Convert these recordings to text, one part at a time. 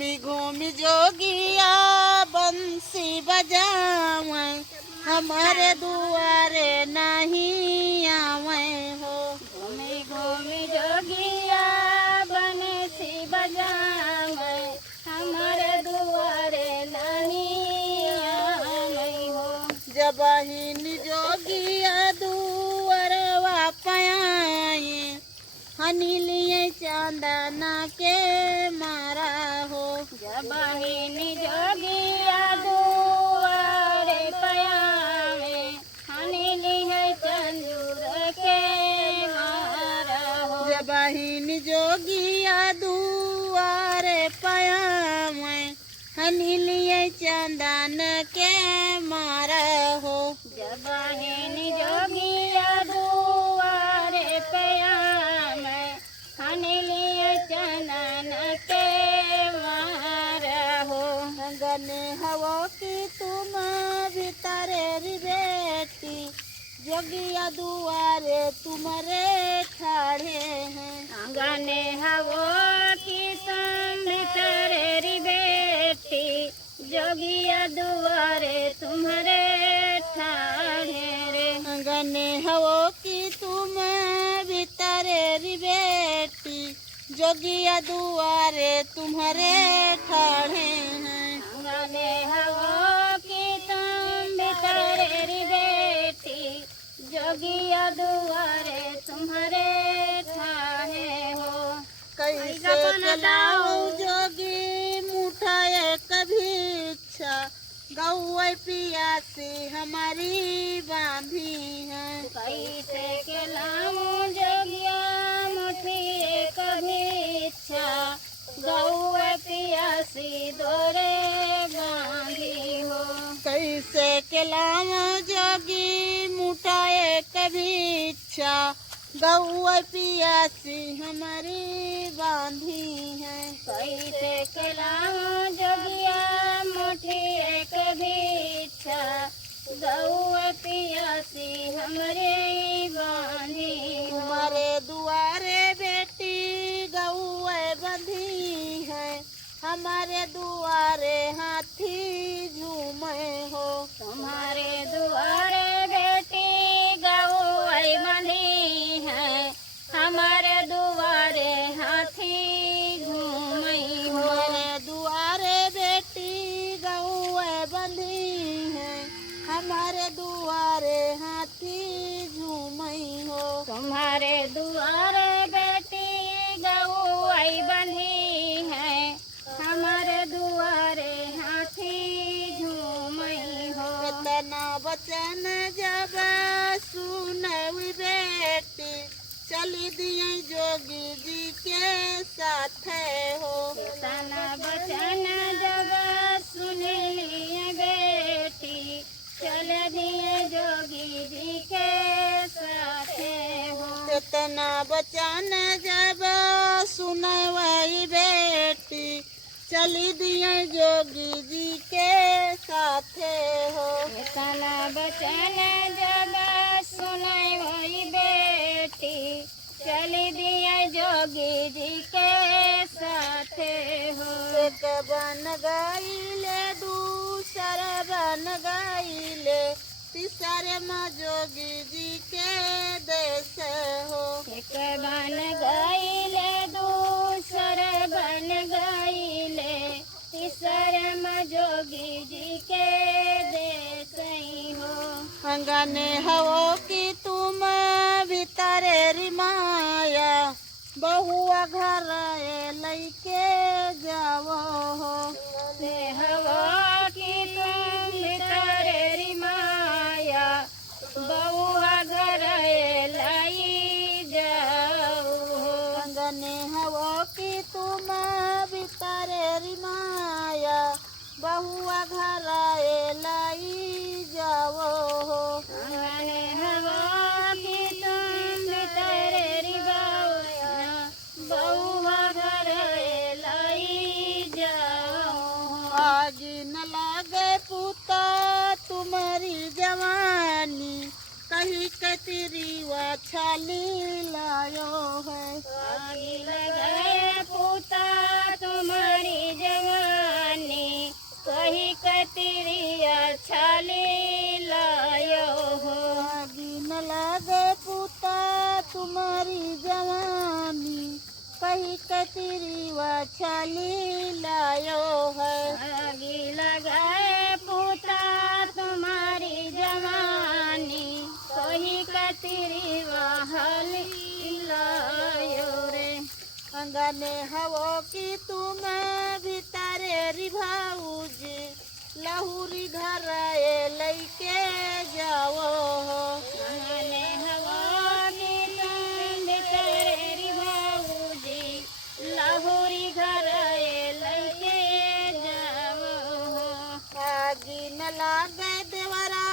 घूमी घूमी जोगिया बंसी बजावे, हमारे दुआरे नहीं आवे हो। घूमी घूमी जोगिया बंसी बजावे, हमारे दुआरे नहीं आवे हो। जब ही जोगिया दुआरवा पाए, हनी लिए चांदना के मारा हो। जब ही जोगिया दुआरे पावे, हनी लिए चंदूर के मारा हो। जब ही जोगिया दुआरे पावे, हनी लिए चंदन के मारा हो। जब ही जोगिया दुआरे पावे, हनी लिए चंदन के मारा हो। गने हवो की तुम भीतरे री बेटी, जोगिया दुआरे तुम्हारे ठाड़े हैं। आंगने हवो की तुम भीतरे री बेटी, जोगिया दुआरे तुम्हारे ठाड़े रे। गने हवो की तुम भीतरे री बेटी, जोगिया दुआरे तुम्हारे ठाड़े हैं। आंगने हवो की तुम भीतरे री बेटी, जोगिया दुआरे तुम्हारे ठाड़े हो। कैसे चलाऊं जोगी मुठाए कभी इच्छा, गौए पियासी हमारी बांधी है। कैसे के लाऊं जोगिया मुठी कभी इच्छा, गौए पियासी दोरे बांधी हो। कैसे के लाऊं जोगी मुठाए कभी इच्छा, गौए पियासी हमारी बांधी है। कैसे के लाऊं जोगिया मुठी कभी इच्छा, गौए पियासी हमरे बांधी हो। तुम्हारे दुआरे बेटी गौए बंधी है, हमारे दुआरे हाथी झूमे हो। तुम्हारे दुआरे बेटी गौए बंधी है, हमारे दुआरे हाथी घूमई हो। हमारे दुआरे बेटी गौए बंधी है, हमारे दुआरे हाथी झूमई हो। तुम्हारे दुआरे बेटी गौए बंधी है, हमारे दुआरे हाथी झूमई हो। इतना वचन जब सुनवी बेटी, चली दिए जोगी जी के साथ हो। तना बचन जब सुन लिए बेटी, चल दिए जोगी जी के साथ हो। इतना वचन जब सुनवाई बेटी, चली दिए जोगी जी के साथ हो। तना बचन जब सुनाई वही बेटी, चल दिए जोगी जी के साथ हो। एक बन गईले दूसर बन गईले, तीसरे माँ जोगी जी के देश हो। एक बन गईले दूसर बन गईले, तीसर में जोगी जी के देश हो। अंगने हवो की तुम भीतरे री माया, बहुआ घर लैके जावो हो। हवा की तुम भीतरे री माया, बहुआ घर लाई जाओ हो। अंगने हवो की तुम भीतरे री माया, बहुआ घर लाई जावो हो। आंगने हवा की तुम भीतरे री माया, बहुआ घर लाई जाओ हो। आगी न लागे पुता तुम्हारी जवानी, कहीं कतरी वा छाली लायो है। आग लगे पूता तुम्हारी जवानी, कतिरिया छाली लायो हो। आगी न लागे पुता तुम्हारी जवानी, कहीं कतरी वाछाली लायो है। आगी लगाए पुता तुम्हारी जवानी, कोई कतिरी वाहली लायो रे। अंगने हवो की तुम्हें भीतरे रिभाऊजी, लहुरी घर लैके जाओ हो। अंगने हवा की तुम भीतरे रिभाऊजी, लहुरी घर लैके जाओ हो। आगी न लागे देवरा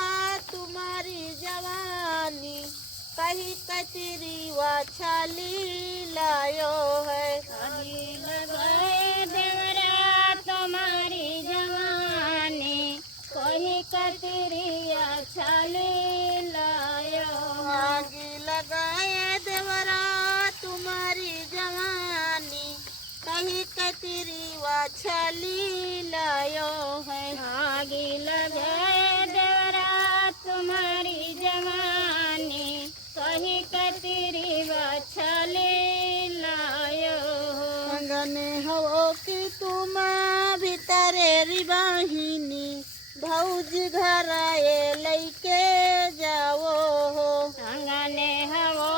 तुम्हारी जवानी, कहीं कचरी वाछाली लायो है। आगी लगाए देवरा तुम्हारी जवानी, कोई कतरिया छाली लायो। आगी लगाए देवरा तुम्हारी जवानी, कहीं कचरी वाछाली लायो है। आगी लगाए देवरा तुम्हारी जवानी, कोई कतरिया छाली लायो। अंगने हवो की तुम भीतरे रिबाहिनी, भौजी घर लैके जाओ हो। अंगने हवो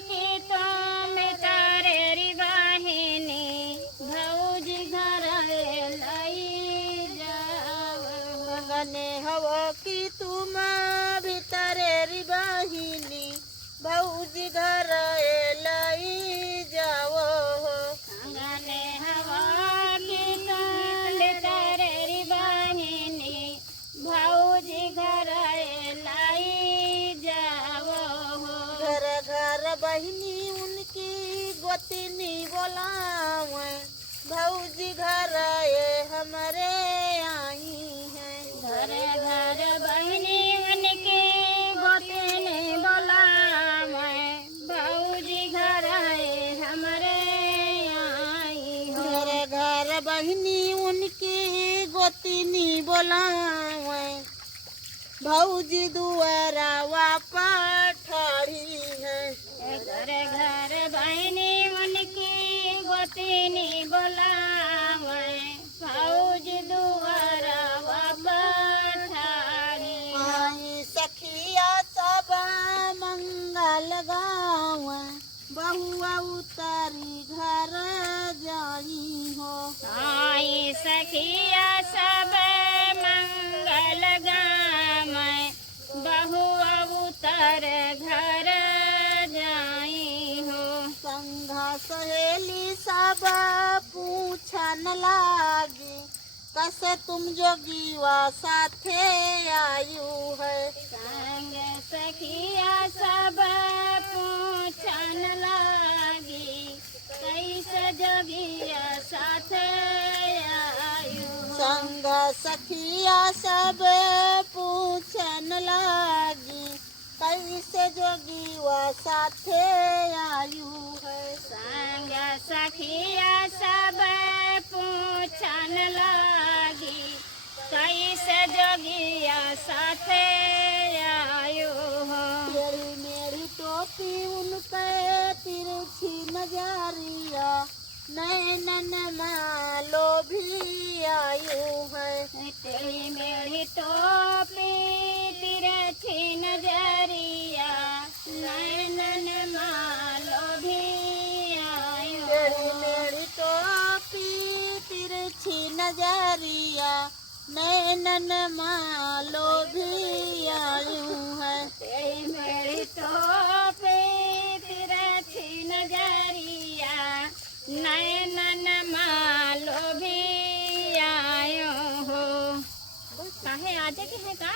की तुम तारे रिबाहिनी, भौजी घर लाई जाओ। अंगने हवो की तुम भीतरे रिबाहिनी, भौजी घर लाई जाओ हो। अंगने हवा की तुम तारे रिबाहिनी, भौजी घर लाई जाओ हो। घर घर बहिनी उनकी गोतिनी बोलावे, भौजी घर हमारे आई हैं। घर घर बहनी उनके गोतनी बोलावे, भौजी घर हमरे आई हो। घर घर बहिनी उनकी गोतिनी बोलावे, भौजी दुआरा वापस ठाड़ी है। घर घर बहनी उनकी गोतनी बोलावे, भौजी दुआरा वापस ठाड़ी। आई सखिया सब मंगल गावे, बहुआ उतारी घर जाई हो। आई सखिया सब मंगल गावे, बहुआ उतर घर जाई हो। संघा सहेली सब पूछन लागी, कसे तुम जोगीवा साथे आयु है। संग सखिया सब पूछन लागी, कैसे जोगिया साथ आयु हो। संग सखिया सब पूछन लागी, कैसे जोगीवा साथे आयु है। संग सखिया सब पूछन लागी, कैसे जोगिया साथ आयु हो। तेरी मेरी टोपी उनके तिरछी नजरिया, नैनन मालो भी आयु है। तेरी मेरी टोपी तिरछी नजरिया, नैनन मालो भी आयो। तेरी मेरी टोपी तिरछी नजरिया, नैनन मालो भी आयु है। तेरी मेरी टोपी तिरछी नजरिया, नैनन मालो भी आयो हो। काहे आजे के है का?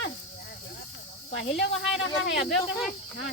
पहले वहाँ रहा है अबे के है। हाँ